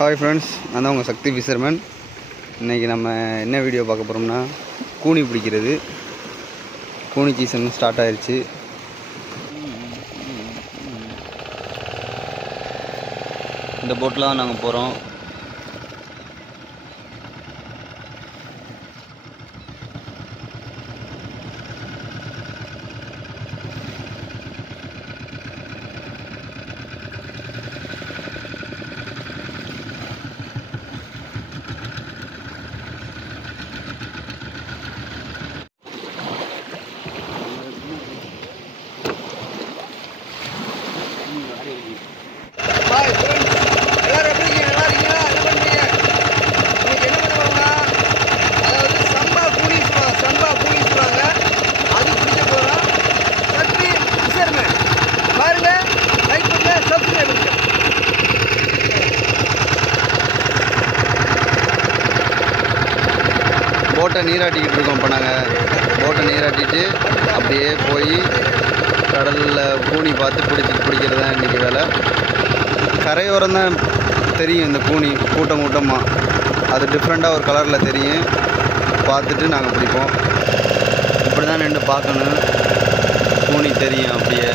Hi friends, நான் தான் உங்கள் சக்தி ஃபிஷர்மேன். இன்றைக்கி நம்ம என்ன வீடியோ பார்க்க போகிறோம்னா கூனி பிடிக்கிறது. கூனி சீசன் ஸ்டார்ட் ஆயிடுச்சு. இந்த போட்டில் தான் நாங்கள் போகிறோம். போட்டை நீராட்டிக்கிட்டு இருக்கோம். இப்போ நாங்கள் போட்டை நீராட்டிட்டு அப்படியே போய் கடலில் கூனி பார்த்து பிடிக்கிறது தான் இன்றைக்கி வேலை. கரையோரம் தான் தெரியும் இந்த கூனி கூட்டமாக, அது டிஃப்ரெண்ட்டாக ஒரு கலரில் தெரியும். பார்த்துட்டு நாங்கள் பிடிப்போம். இப்படி தான் நின்று பார்க்கணும். கூனி தெரியும் அப்படியே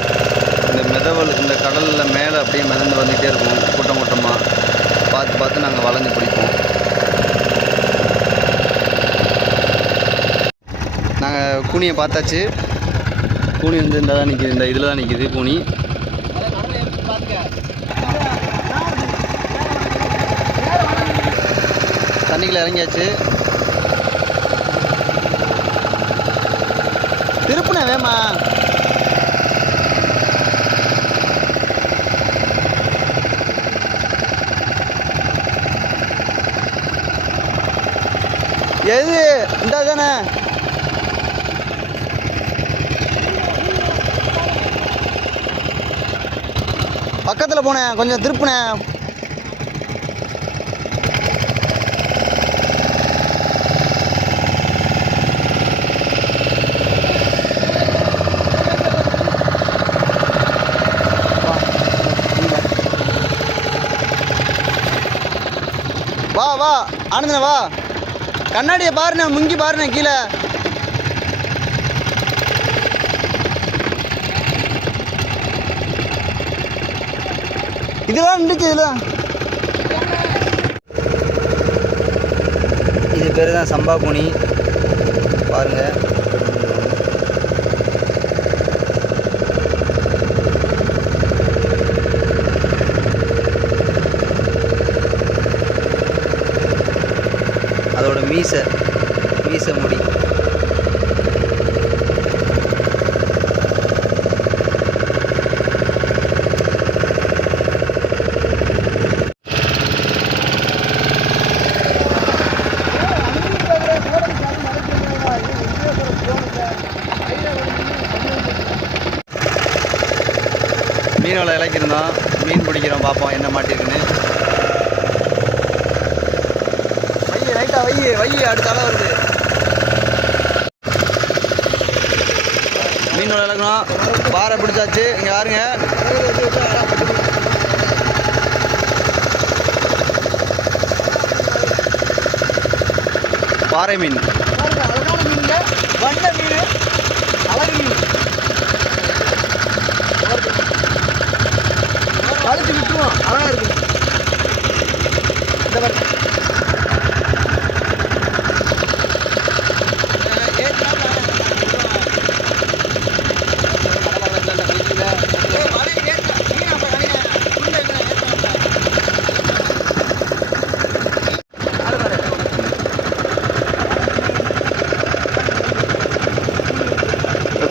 இந்த கடலில் மேலே அப்படியே மிதந்து வந்துகிட்டே இருக்கும். கூட்டமாக பார்த்து நாங்கள் வளைஞ்சு பிடிப்போம். நாங்கள் கூனியை பார்த்தாச்சு. கூனி வந்து இந்த தான் நிற்கிது, இந்த இதில் தான் நிற்கிது கூனி. தண்ணிக்குள்ள இறங்கியாச்சு. திருப்புனே வேமா. எது இந்த தானே பக்கத்தில் போனேன், கொஞ்சம் திருப்புனேன். வா வா ஆனந்தன வா, கண்ணாடியை பாருண்ணே, முங்கி பாருண்ணே கீழே. இதுதான் இருந்துச்சு. இது பேர் தான் சம்பா கூனி. பாருங்கள், அதோட மீசை முடி. மீன் வலை இலக்கிருந்தோம், மீன் பிடிக்கிறோம். பார்ப்போம் என்ன மாட்டிருக்குன்னு. வை அடுத்த அளவு வருது. மீன் வலை இலக்கணும். பாறை பிடிச்சாச்சு. இங்கே பாருங்க, பாறை மீன், வண்ண மீன், அழகு மீன். அழுத்து விட்டுருவோம், அழகாக இருக்கும்.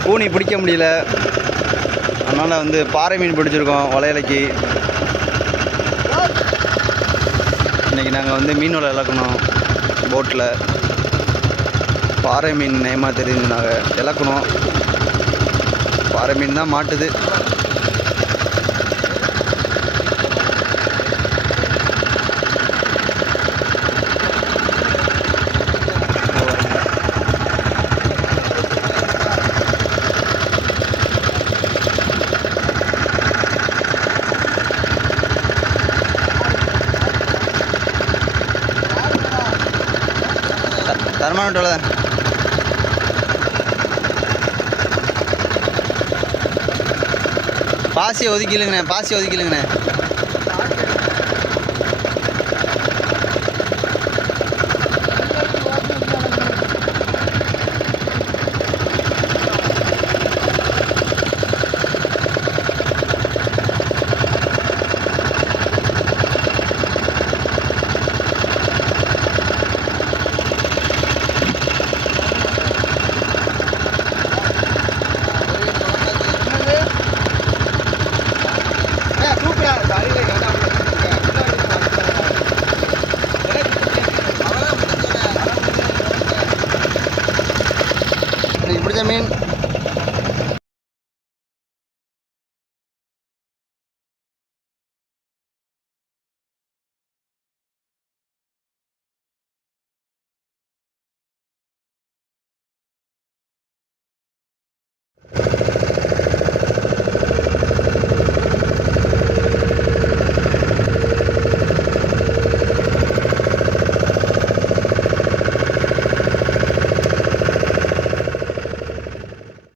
கூனி பிடிக்க முடியல, அதனால் வந்து பாறை மீன் பிடிச்சிருக்கோம் வலையிலக்கு. இன்றைக்கி நாங்கள் வந்து மீன் வலை இழக்கணும். போட்டில் பாறை மீன் நேமாக தெரிஞ்சு நாங்கள் இழக்கணும். பாறை மீன் தான் மாட்டுது. வருமானம் டோல தான். பாசியை ஒதுக்கிலுங்கண்ணே, பாசியை ஒதுக்கிலுங்கண்ணே.